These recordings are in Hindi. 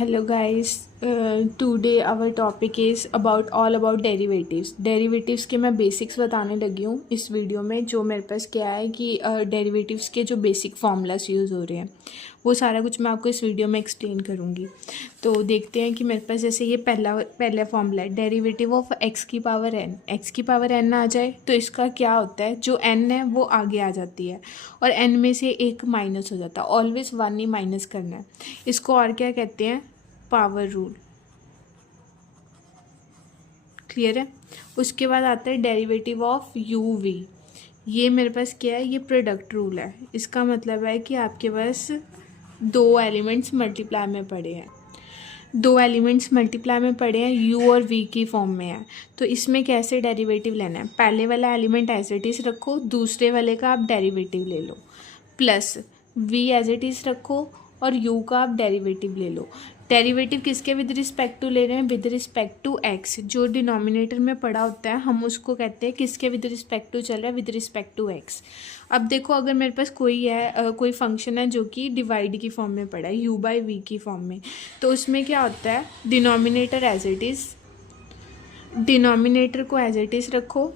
Hello guys, today our topic is all about derivatives. Derivatives के मैं बेसिक्स बताने लगी हूँ इस वीडियो में। जो मेरे पास क्या है कि डेरिवेटिव्स के जो बेसिक फार्मूलास यूज़ हो रहे हैं वो सारा कुछ मैं आपको इस वीडियो में एक्सप्लेन करूँगी। तो देखते हैं कि मेरे पास जैसे ये पहला फार्मूला है, डेरिवेटिव ऑफ एक्स की पावर एन। एक्स की पावर एन आ जाए तो इसका क्या होता है, जो एन है वो आगे आ जाती है और एन में से एक माइनस हो जाता है। ऑलवेज वन ही माइनस करना है। इसको और क्या कहते हैं, पावर रूल। क्लियर है। उसके बाद आता है डेरिवेटिव ऑफ यू वी। ये मेरे पास क्या है, ये प्रोडक्ट रूल है। इसका मतलब है कि आपके पास दो एलिमेंट्स मल्टीप्लाई में पड़े हैं, दो एलिमेंट्स मल्टीप्लाई में पड़े हैं, यू और वी की फॉर्म में है। तो इसमें कैसे डेरिवेटिव लेना है, पहले वाला एलिमेंट एज इट इज़ रखो, दूसरे वाले का आप डेरिवेटिव ले लो, plus we as it is रखो और यू का आप डेरिवेटिव ले लो। डेरिवेटिव किसके विद रिस्पेक्ट टू ले रहे हैं, विद रिस्पेक्ट टू एक्स। जो डिनोमिनेटर में पड़ा होता है हम उसको कहते हैं किसके विद रिस्पेक्ट टू चल रहा है, विद रिस्पेक्ट टू एक्स। अब देखो, अगर मेरे पास कोई है कोई फंक्शन है जो कि डिवाइड की फॉर्म में पड़ा है, यू बाई वी की फॉर्म में, तो उसमें क्या होता है, denominator as it is, denominator को एज इट इज़ रखो,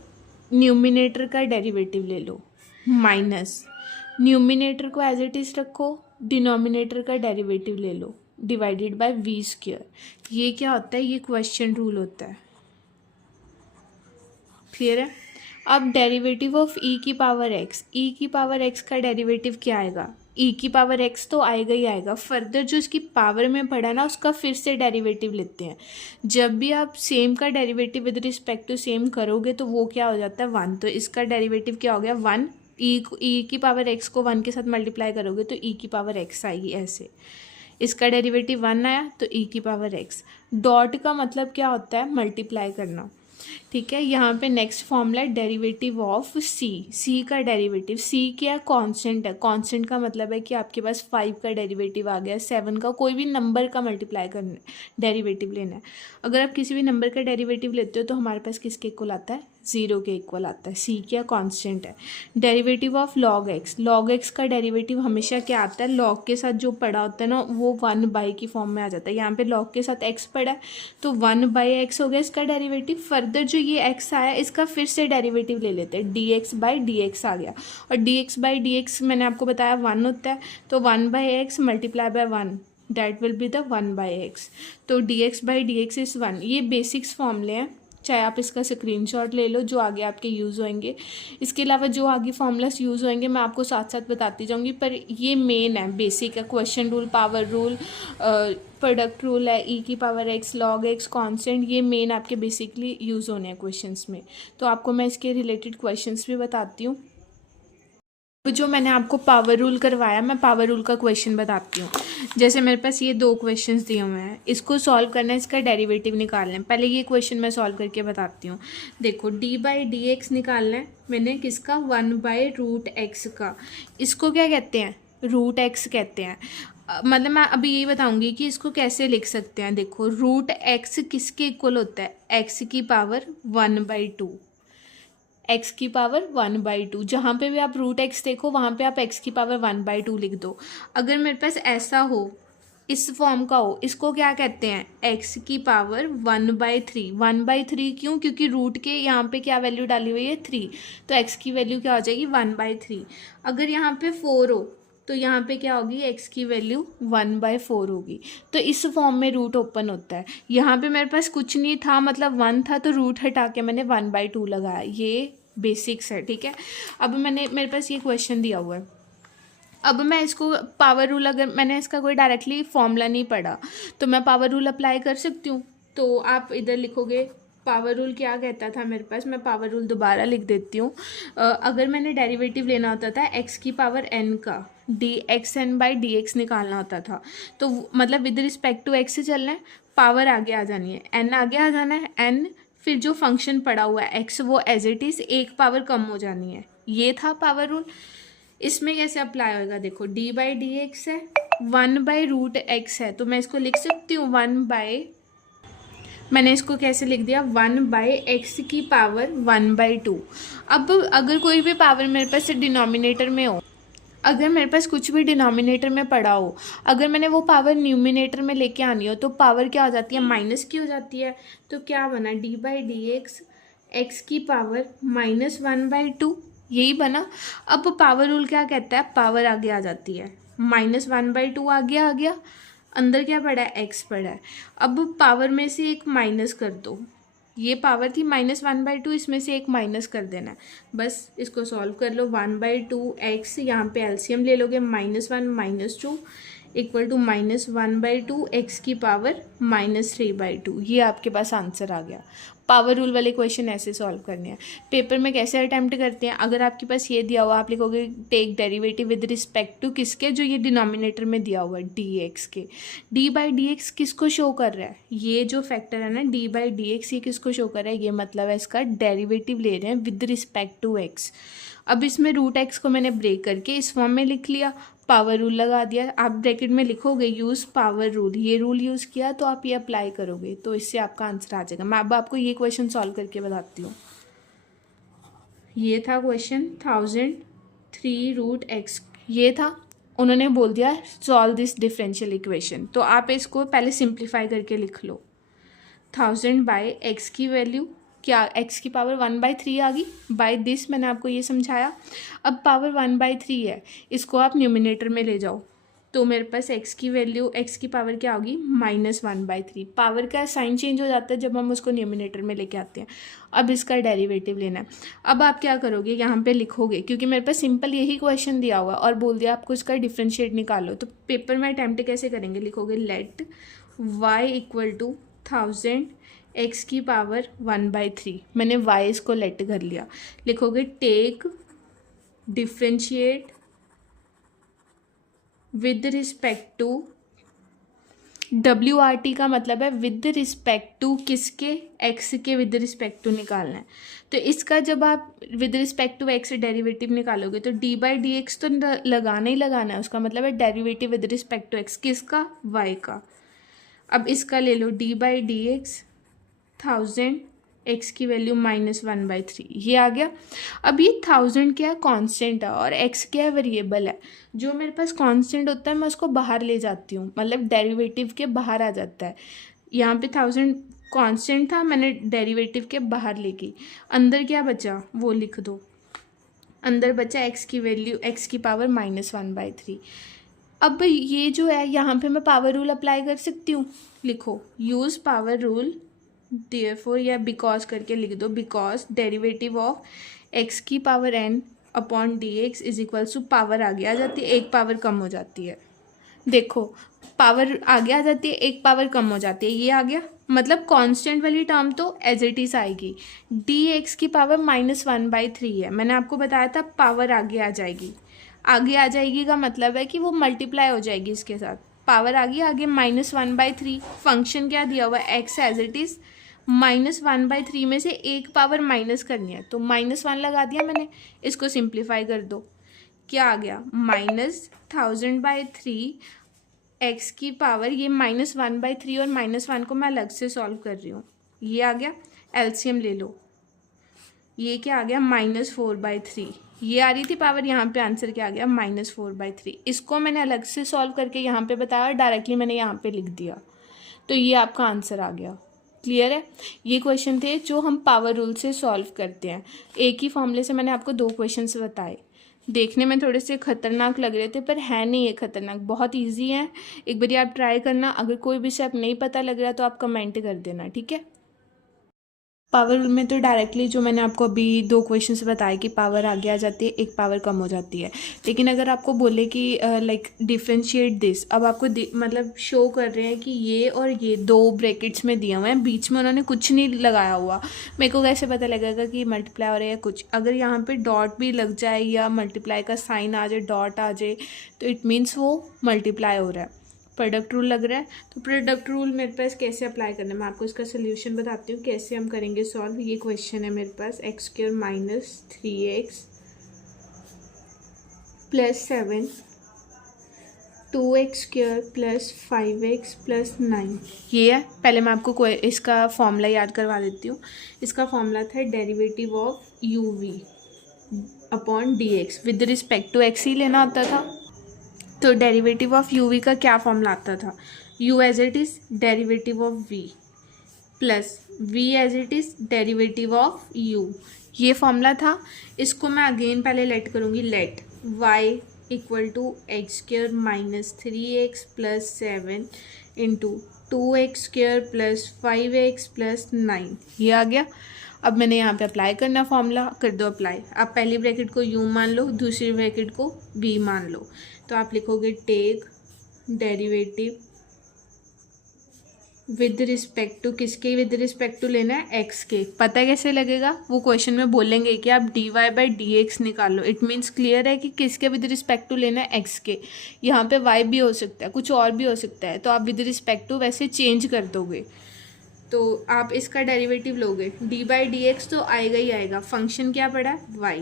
न्यूमिनेटर का डेरिवेटिव ले लो, माइनस न्यूमिनेटर को एज इट इज़ रखो, डिनोमिनेटर का डेरिवेटिव ले लो, डिवाइडेड बाय वी स्क्वायर। ये क्या होता है, ये क्वेश्चन रूल होता है। क्लियर है। अब डेरिवेटिव ऑफ ई की पावर एक्स, ई की पावर एक्स का डेरिवेटिव क्या आएगा, ई की पावर एक्स तो आएगा ही आएगा। फर्दर जो इसकी पावर में पड़ा ना उसका फिर से डेरिवेटिव लेते हैं। जब भी आप सेम का derivative with respect to same करोगे तो वो क्या हो जाता है, वन। तो इसका डेरिवेटिव क्या हो गया, वन। ई की पावर एक्स को वन के साथ मल्टीप्लाई करोगे तो ई की पावर एक्स आएगी ऐसे। इसका डेरिवेटिव वन आया तो ई की पावर एक्स। डॉट का मतलब क्या होता है, मल्टीप्लाई करना। ठीक है। यहाँ पे नेक्स्ट फॉर्मूला है डेरिवेटिव ऑफ सी। सी का डेरिवेटिव, सी क्या कांस्टेंट है, कांस्टेंट का मतलब है कि आपके पास 5 का डेरिवेटिव आ गया, 7 का, कोई भी नंबर का मल्टीप्लाई करना है, डेरिवेटिव लेना है। अगर आप किसी भी नंबर का डेरिवेटिव लेते हो तो हमारे पास किसके इक्वल आता है, 0 के इक्वल आता है। सी क्या कांस्टेंट है। Derivative of log x, log x का डेरिवेटिव हमेशा क्या आता है, लॉग के साथ जो पड़ा होता है ना वो 1 की फॉर्म में आ जाता है। यहाँ पे लॉग के साथ एक्स पड़ा है तो 1/x हो गया इसका डेरिवेटिव। फर्दर जो ये एक्स आया इसका फिर से डेरिवेटिव ले लेते हैं, dx/dx आ गया। और dx/dx मैंने आपको बताया 1 होता है, तो 1/x multiply by 1, that will be the 1/x। तो dx/dx इज़ 1। ये बेसिक्स फॉर्मूले हैं, चाहे आप इसका स्क्रीनशॉट ले लो जो आगे आपके यूज़ होंगे। इसके अलावा जो आगे फॉर्मूलास यूज़ होंगे मैं आपको साथ साथ बताती जाऊंगी, पर ये मेन है, बेसिक है। Question rule, power rule, product rule है, ई की power x, log x, constant, ये मेन आपके बेसिकली यूज़ होने हैं क्वेश्चंस में। तो आपको मैं इसके रिलेटेड क्वेश्चंस भी बताती हूँ। जो मैंने आपको पावर रूल करवाया, मैं पावर रूल का क्वेश्चन बताती हूँ। जैसे मेरे पास ये दो क्वेश्चंस दिए हुए हैं, इसको सॉल्व करना है, इसका डेरिवेटिव निकालना है। पहले ये क्वेश्चन मैं सॉल्व करके बताती हूँ। देखो, d/dx निकालना है मैंने, किसका, 1/√x का। इसको क्या कहते हैं, √x कहते हैं। मतलब मैं अभी यही बताऊंगी कि इसको कैसे लिख सकते हैं। देखो, √x किसके इक्वल होता है, x की पावर 1/2, एक्स की पावर 1/2। जहाँ पे भी आप √x देखो वहाँ पे आप x की पावर 1/2 लिख दो। अगर मेरे पास ऐसा हो, इस फॉर्म का हो, इसको क्या कहते हैं, x की पावर 1/3। 1/3 क्यों, क्योंकि रूट के यहाँ पे क्या वैल्यू डाली हुई है, 3, तो x की वैल्यू क्या हो जाएगी, 1/3। अगर यहाँ पे 4 हो तो यहाँ पे क्या होगी, x की वैल्यू 1/4 होगी। तो इस फॉर्म में रूट ओपन होता है। यहाँ पे मेरे पास कुछ नहीं था, मतलब 1 था, तो रूट हटा के मैंने 1/2 लगाया। ये बेसिक्स है, ठीक है। अब मेरे पास ये क्वेश्चन दिया हुआ है। अब मैं इसको पावर रूल, अगर मैंने इसका कोई डायरेक्टली फॉर्मूला नहीं पढ़ा तो मैं पावर रूल अप्लाई कर सकती हूँ। तो आप इधर लिखोगे पावर रूल क्या कहता था मेरे पास, मैं पावर रूल दोबारा लिख देती हूँ। अगर मैंने डेरिवेटिव लेना होता था x की पावर n का, dxn/dx निकालना होता था, तो मतलब विद रिस्पेक्ट टू x से चलना है, पावर आगे आ जानी है, n आगे आ जाना है, n, फिर जो फंक्शन पड़ा हुआ है x वो एज इट इज़ एक पावर कम हो जानी है। ये था पावर रूल। इसमें कैसे अप्लाई होएगा, देखो, d/dx है, 1/√x है, तो मैं इसको लिख सकती हूँ मैंने इसको कैसे लिख दिया, 1/x की पावर 1/2। अब अगर कोई भी पावर मेरे पास डिनोमिनेटर में हो अगर मेरे पास कुछ भी डिनोमिनेटर में पड़ा हो, अगर मैंने वो पावर न्यूमिनेटर में लेके आनी हो तो पावर क्या हो जाती है, माइनस की हो जाती है। तो क्या बना, D by D x x की पावर -1/2, यही बना। अब पावर रूल क्या कहता है, पावर आगे आ जाती है, -1/2 आ गया, अंदर क्या पड़ा है, एक्स पड़ा है। अब पावर में से एक माइनस कर दो, ये पावर थी -1/2, इसमें से एक माइनस कर देना है, बस इसको सॉल्व कर लो। 1/2 एक्स, यहाँ पे एलसीएम ले लोगे, -1 -2 इक्वल टू -1/2 एक्स की पावर -3/2, ये आपके पास आंसर आ गया। पावर रूल वाले क्वेश्चन ऐसे सॉल्व करने हैं। पेपर में कैसे अटैम्प्ट करते हैं, अगर आपके पास ये दिया हुआ, आप लिखोगे take derivative with respect to किसके, जो ये डिनोमिनेटर में दिया हुआ है डी एक्स के। डी बाई डी एक्स किसको शो कर रहा है, ये जो फैक्टर है ना डी बाई डी एक्स, ये किसको शो कर रहा है, ये मतलब है इसका डेरिवेटिव ले रहे हैं विद रिस्पेक्ट टू एक्स। अब इसमें रूट एक्स को मैंने ब्रेक करके इस फॉर्म में लिख लिया, पावर रूल लगा दिया। आप ब्रैकेट में लिखोगे यूज़ पावर रूल, ये रूल यूज़ किया तो आप ये अप्लाई करोगे तो इससे आपका आंसर आ जाएगा। मैं अब आपको ये क्वेश्चन सॉल्व करके बताती हूँ। ये था क्वेश्चन 1003√x, ये था, उन्होंने बोल दिया सॉल्व दिस डिफरेंशियल इक्वेशन, तो आप इसको पहले सिंप्लीफाई करके लिख लो। 1000 बाई एक्स की वैल्यू क्या, एक्स की पावर 1/3 आ गई, बाई दिस मैंने आपको ये समझाया। अब पावर 1/3 है, इसको आप न्यूमिनेटर में ले जाओ तो मेरे पास एक्स की वैल्यू, एक्स की पावर क्या होगी, -1/3। पावर का साइन चेंज हो जाता है जब हम उसको न्यूमिनेटर में लेके आते हैं। अब इसका डेरिवेटिव लेना है। अब आप क्या करोगे, यहाँ पे लिखोगे, क्योंकि मेरे पास सिंपल यही क्वेश्चन दिया हुआ और बोल दिया आपको इसका डिफ्रेंशिएट निकालो, तो पेपर में अटैम्प्ट कैसे करेंगे, लिखोगे let y equal to 1000 x की पावर 1/3, मैंने y इसको लेट कर लिया। लिखोगे take differentiate with respect to, WRT का मतलब है विद रिस्पेक्ट टू किसके, x के विद रिस्पेक्ट टू निकालना है। तो इसका जब आप with respect to x derivative निकालोगे तो डी बाई डी एक्स तो लगाना ही लगाना है, उसका मतलब है derivative with respect to x, किसका, y का। अब इसका ले लो D by D X 1000 x की वैल्यू -1/3, ये आ गया। अब ये 1000 क्या है, कांस्टेंट है, और x क्या है, वेरिएबल है। जो मेरे पास कांस्टेंट होता है मैं उसको बाहर ले जाती हूँ, मतलब डेरिवेटिव के बाहर आ जाता है। यहाँ पे 1000 कांस्टेंट था, मैंने डेरिवेटिव के बाहर लेके, अंदर क्या बचा वो लिख दो। अंदर बचा x की वैल्यू, x की पावर -1/3। अब ये जो है यहाँ पे मैं पावर रूल अप्लाई कर सकती हूँ, लिखो यूज़ पावर रूल, देयरफॉर या बिकॉज करके लिख दो, बिकॉज डेरिवेटिव ऑफ x की power n upon D x is equals to, power आगे आ जाती है, एक पावर कम हो जाती है। देखो पावर आगे आ जाती है, एक पावर कम हो जाती है, ये आ गया, मतलब कांस्टेंट वाली टर्म तो एज इट इज आएगी। डी एक्स की पावर -1/3 है, मैंने आपको बताया था पावर आगे आ जाएगी। आगे आ जाएगी का मतलब है कि वो मल्टीप्लाई हो जाएगी इसके साथ, पावर आ गई आगे -1/3। फंक्शन क्या दिया हुआ है, एक्स एज इट इज़, -1/3 में से एक पावर माइनस करनी है तो -1 लगा दिया मैंने। इसको सिंप्लीफाई कर दो, क्या आ गया, -1000/3 एक्स की पावर, ये -1/3 और -1 को मैं अलग से सॉल्व कर रही हूँ, ये आ गया। एलसीएम ले लो, ये क्या आ गया, -4/3, ये आ रही थी पावर, यहाँ पे आंसर क्या आ गया, -4/3। इसको मैंने अलग से सॉल्व करके यहाँ पे बताया, डायरेक्टली मैंने यहाँ पे लिख दिया, तो ये आपका आंसर आ गया। क्लियर है, ये क्वेश्चन थे जो हम पावर रूल से सॉल्व करते हैं। एक ही फॉर्मूले से मैंने आपको 2 क्वेश्चन बताए, देखने में थोड़े से खतरनाक लग रहे थे पर है नहीं ये खतरनाक, बहुत इजी है। एक बार आप ट्राई करना, अगर कोई भी स्टेप नहीं पता लग रहा तो आप कमेंट कर देना, ठीक है। पावर रूल में तो डायरेक्टली जो मैंने आपको अभी 2 क्वेश्चन से बताया कि पावर आगे आ जाती है, एक पावर कम हो जाती है। लेकिन अगर आपको बोले कि लाइक डिफ्रेंशिएट दिस, अब आपको मतलब शो कर रहे हैं कि ये और ये 2 ब्रैकेट्स में दिए हुए हैं, बीच में उन्होंने कुछ नहीं लगाया हुआ, मेरे को कैसे पता लगेगा कि मल्टीप्लाई हो रहा है या कुछ। अगर यहाँ पे डॉट भी लग जाए या मल्टीप्लाई का साइन आ जाए, डॉट आ जाए, तो इट मीन्स वो मल्टीप्लाई हो रहा है। प्रोडक्ट रूल लग रहा है, तो प्रोडक्ट रूल मेरे पास कैसे अप्लाई करना है, मैं आपको इसका सोल्यूशन बताती हूँ कैसे हम करेंगे सॉल्व। ये क्वेश्चन है मेरे पास, x² - 3x + 7 2x² + 5x + 9, ये है। पहले मैं आपको इसका फॉर्मूला याद करवा देती हूँ। इसका फॉर्मूला था derivative of u v, upon D X, with respect to X ही लेना होता था। तो डेरिवेटिव ऑफ यू वी का क्या फॉर्मूला आता था, u as it is derivative of v plus we as it is derivative of u, ये फॉर्मूला था। इसको मैं अगेन पहले लेट करूँगी, let y equal to x square minus 3x plus 7 into 2x square plus 5x plus 9, ये आ गया। अब मैंने यहाँ पे अप्लाई करना फॉर्मूला, कर दो अप्लाई। आप पहली ब्रैकेट को u मान लो, दूसरी ब्रैकेट को v मान लो। तो आप लिखोगे take derivative with respect to, किसके विद रिस्पेक्ट टू लेना है, x के। पता है कैसे लगेगा, वो क्वेश्चन में बोलेंगे कि आप dy बाई डी एक्स निकालो। इट मीन्स क्लियर है कि किसके विद रिस्पेक्ट टू लेना है, x के। यहाँ पे y भी हो सकता है, कुछ और भी हो सकता है, तो आप विद रिस्पेक्ट टू वैसे चेंज कर दोगे। तो आप इसका डेरिवेटिव लोगे, डी बाई डी एक्स तो आएगा ही आएगा, फंक्शन क्या पड़ा है y,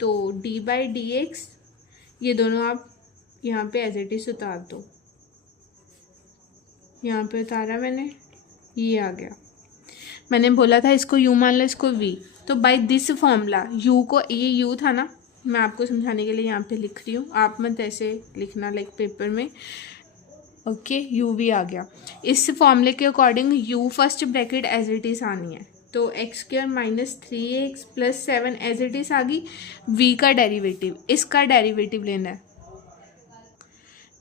तो डी बाई डी एक्स, ये दोनों आप यहाँ पे एज इट इज उतार दो। यहाँ पे उतारा मैंने, ये आ गया। मैंने बोला था इसको u मान लो, इसको v। तो बाय दिस फॉर्मूला u को, ये u था ना, मैं आपको समझाने के लिए यहाँ पे लिख रही हूँ, आप मत ऐसे लिखना लाइक पेपर में। ओके, u v आ गया। इस फॉर्मूले के according u first bracket as it is आनी है, तो X square minus 3x plus 7 as it is आ गई। v का डेरिवेटिव, इसका डेरिवेटिव लेना है,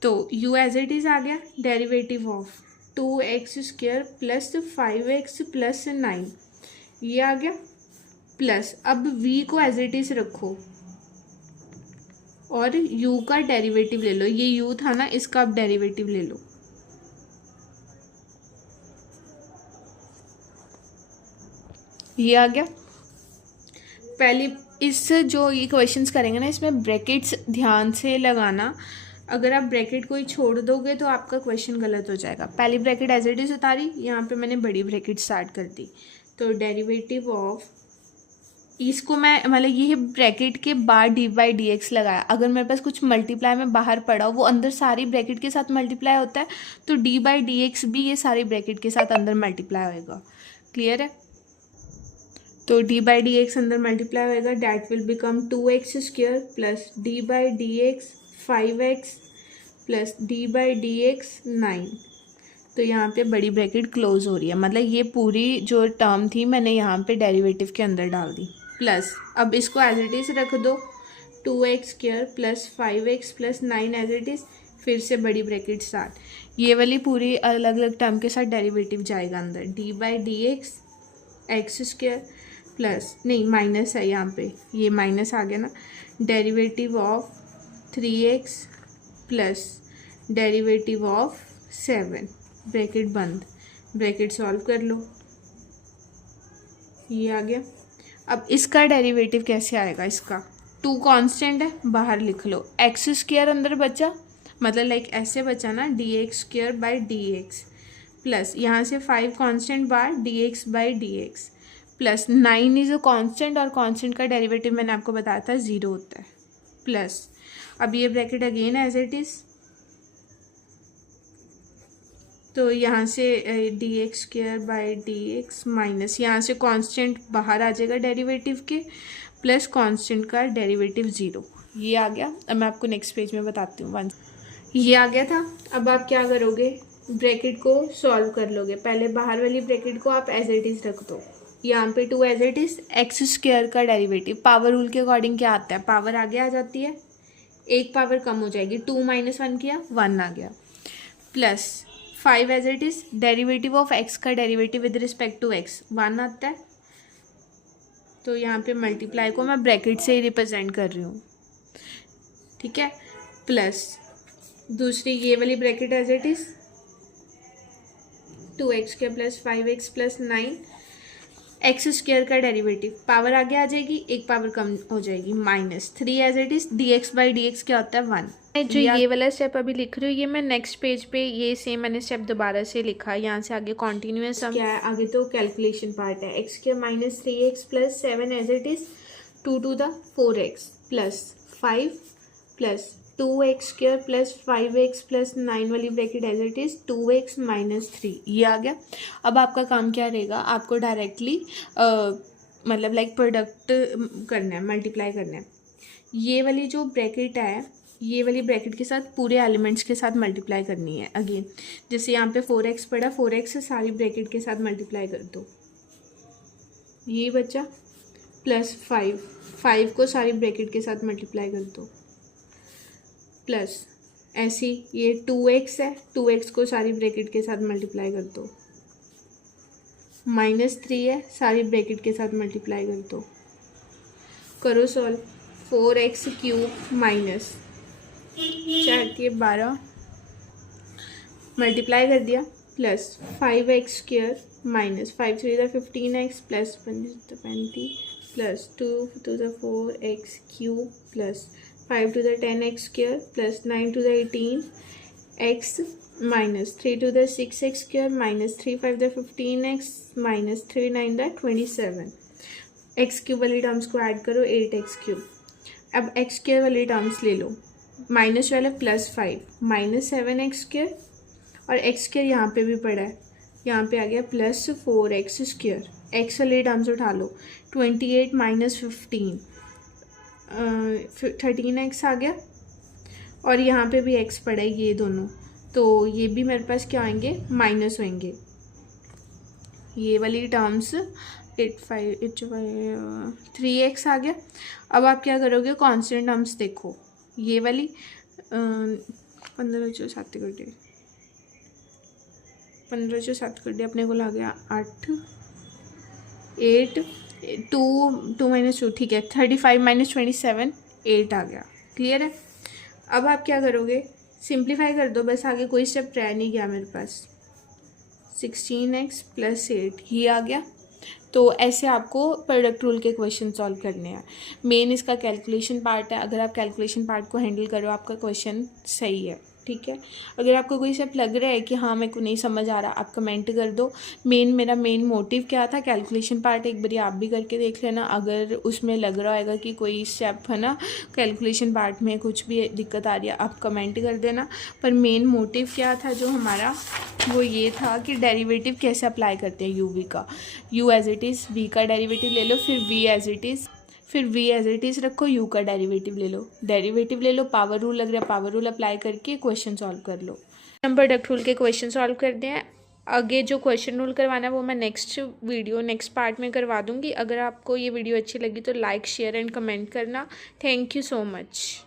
तो u एज इट इज़ आ गया, derivative of 2x square plus 5x plus 9, ये आ गया। प्लस अब v को एज इट इज़ रखो और u का डेरिवेटिव ले लो, ये u था ना, इसका अब डेरिवेटिव ले लो। ये आ गया। पहले इस जो ये क्वेश्चंस करेंगे ना, इसमें ब्रैकेट्स ध्यान से लगाना। अगर आप ब्रैकेट कोई छोड़ दोगे तो आपका क्वेश्चन गलत हो जाएगा। पहली ब्रैकेट एज इट इज उतारी, यहाँ पे मैंने बड़ी ब्रैकेट स्टार्ट कर दी, तो डेरिवेटिव ऑफ, इसको मैं मतलब ये ब्रैकेट के बाद डी बाई डी एक्स लगाया। अगर मेरे पास कुछ मल्टीप्लाई में बाहर पड़ा हो, वो अंदर सारी ब्रैकेट के साथ मल्टीप्लाई होता है, तो डी बाई डी एक्स भी ये सारी ब्रैकेट के साथ अंदर मल्टीप्लाई होएगा। क्लियर है? तो डी बाई डी एक्स अंदर मल्टीप्लाई होएगा, that will become 2x square plus D by D x 5x plus D by D x 9। तो यहाँ पे बड़ी ब्रैकेट क्लोज हो रही है, मतलब ये पूरी जो टर्म थी मैंने यहाँ पे डेरिवेटिव के अंदर डाल दी। प्लस अब इसको एज इट इज़ रख दो, 2x square plus 5x plus 9 as it is, फिर से बड़ी ब्रैकेट स्टार्ट, ये वाली पूरी अलग अलग टर्म के साथ डेरिवेटिव जाएगा अंदर, D by D x x square plus, नहीं माइनस है यहाँ पे, ये माइनस आ गया ना, derivative of 3x plus derivative of 7, bracket बंद, ब्रैकेट सॉल्व कर लो, ये आ गया। अब इसका डेरिवेटिव कैसे आएगा, इसका 2 कांस्टेंट है, बाहर लिख लो, एक्स स्क्र अंदर बचा, मतलब लाइक ऐसे बचा ना, D x square by D x plus यहाँ से 5 constant bar D x by D x plus 9 is a constant, और कांस्टेंट का डेरिवेटिव मैंने आपको बताया था 0 होता है, प्लस अब ये bracket again as it is, तो यहाँ से d x square by D x minus यहाँ से कांस्टेंट बाहर आ जाएगा डेरिवेटिव के, प्लस कांस्टेंट का डेरिवेटिव 0, ये आ गया। अब मैं आपको नेक्स्ट पेज में बताती हूँ। ये आ गया था। अब आप क्या करोगे, ब्रैकेट को सॉल्व कर लोगे। पहले बाहर वाली ब्रैकेट को आप एज इट इज़ रख दो, यहाँ पे 2 as it is, x square का डेरिवेटिव पावर रूल के अकॉर्डिंग क्या आता है, पावर आगे आ जाती है, एक पावर कम हो जाएगी, 2 माइनस 1 किया 1 आ गया, plus 5 as it is, derivative of X का derivative with respect to X 1 आता है, तो यहाँ पे मल्टीप्लाई को मैं ब्रैकेट से ही रिप्रेजेंट कर रही हूँ, ठीक है, प्लस दूसरी ये वाली bracket as it is, 2x square plus 5x plus 9, x square का डेरिवेटिव पावर आगे आ जाएगी, एक पावर कम हो जाएगी, minus 3 as it is, d x by D x क्या होता है 1। जो ये वाला स्टेप अभी लिख रही हूँ, ये मैं नेक्स्ट पेज पे ये सेम मैंने स्टेप दोबारा से लिखा, यहाँ से आगे कॉन्टिन्यूस क्या है, आगे तो कैलकुलेशन पार्ट है। X square minus 3x plus 7 as it is, 2 to the 4x plus 5 plus 2x square plus 5x plus 9 वाली bracket as it is 2x minus 3, ये आ गया। अब आपका काम क्या रहेगा, आपको डायरेक्टली मतलब लाइक प्रोडक्ट करना है, मल्टीप्लाई करना है। ये वाली जो ब्रैकेट है, ये वाली ब्रैकेट के साथ पूरे एलिमेंट्स के साथ मल्टीप्लाई करनी है अगेन। जैसे यहाँ पे 4x पड़ा, 4x से सारी ब्रैकेट के साथ मल्टीप्लाई कर दो, ये बचा प्लस 5 को सारी ब्रैकेट के साथ मल्टीप्लाई कर दो, प्लस ऐसी ये 2x है, 2x को सारी ब्रैकेट के साथ मल्टीप्लाई कर दो, -3 है, सारी ब्रैकेट के साथ मल्टीप्लाई कर दो, करो solve. 4x cube minus 4×12 multiply कर दिया, plus 5x square minus 5×3 = 15x plus 35 plus 2×2 = 4x cube plus 5×2 = 10x square plus 9×2 = 18x minus 3×2 = 6x square minus 3×5 = 15x minus 3×9 = 27। X cube वाली टर्म्स को ऐड करो, 8x क्यूब। अब एक्स स्क्वायर वाली टर्म्स ले लो, माइनस वाला +5 माइनस 7x स्क्वायर और एक्स स्क्वायर यहाँ पे भी पड़ा है, यहाँ पे आ गया प्लस 4x स्क्वायर। एक्स वाली टर्म्स उठा लो, 28 माइनस 15 13x आ गया और यहाँ पे भी x पड़ा है, ये दोनों, तो ये भी मेरे पास क्या आएंगे, माइनस होंगे। ये वाली टर्म्स 3x आ गया। अब आप क्या करोगे, कांस्टेंट टर्म्स देखो, ये वाली 15×7 अपने को ला गया 8 8 2 माइनस 2, ठीक है, 35 माइनस 27 8 आ गया। क्लियर है। अब आप क्या करोगे, सिंप्लीफाई कर दो बस, आगे कोई स्टेप रह नहीं गया मेरे पास। 16x + 8 ये आ गया। तो ऐसे आपको प्रोडक्ट रूल के क्वेश्चन सॉल्व करने हैं। मेन इसका कैलकुलेशन पार्ट है, अगर आप कैलकुलेशन पार्ट को हैंडल करो आपका क्वेश्चन सही है। ठीक है, अगर आपको कोई स्टेप लग रहा है कि हाँ मेरे को नहीं समझ आ रहा, आप कमेंट कर दो। मेरा मेन मोटिव क्या था, कैलकुलेशन पार्ट एक बारी आप भी करके देख लेना। अगर उसमें लग रहा होगा कि कोई स्टेप है ना कैलकुलेशन पार्ट में कुछ भी दिक्कत आ रही है, आप कमेंट कर देना। पर मेन मोटिव क्या था जो हमारा, वो ये था कि डेरिवेटिव कैसे अप्लाई करते हैं u v का। u as it is, v का डेरिवेटिव ले लो, फिर v एज इट इज़, फिर v एज इट इज़ रखो, u का डेरिवेटिव ले लो, पावर रूल लग रहा है, पावर रूल अप्लाई करके क्वेश्चन सॉल्व कर लो। हम प्रोडक्ट रूल के क्वेश्चन सॉल्व करते हैं। आगे जो क्वेश्चन रूल करवाना है वो मैं नेक्स्ट पार्ट में करवा दूँगी। अगर आपको ये वीडियो अच्छी लगी तो लाइक, शेयर एंड कमेंट करना। Thank you so much.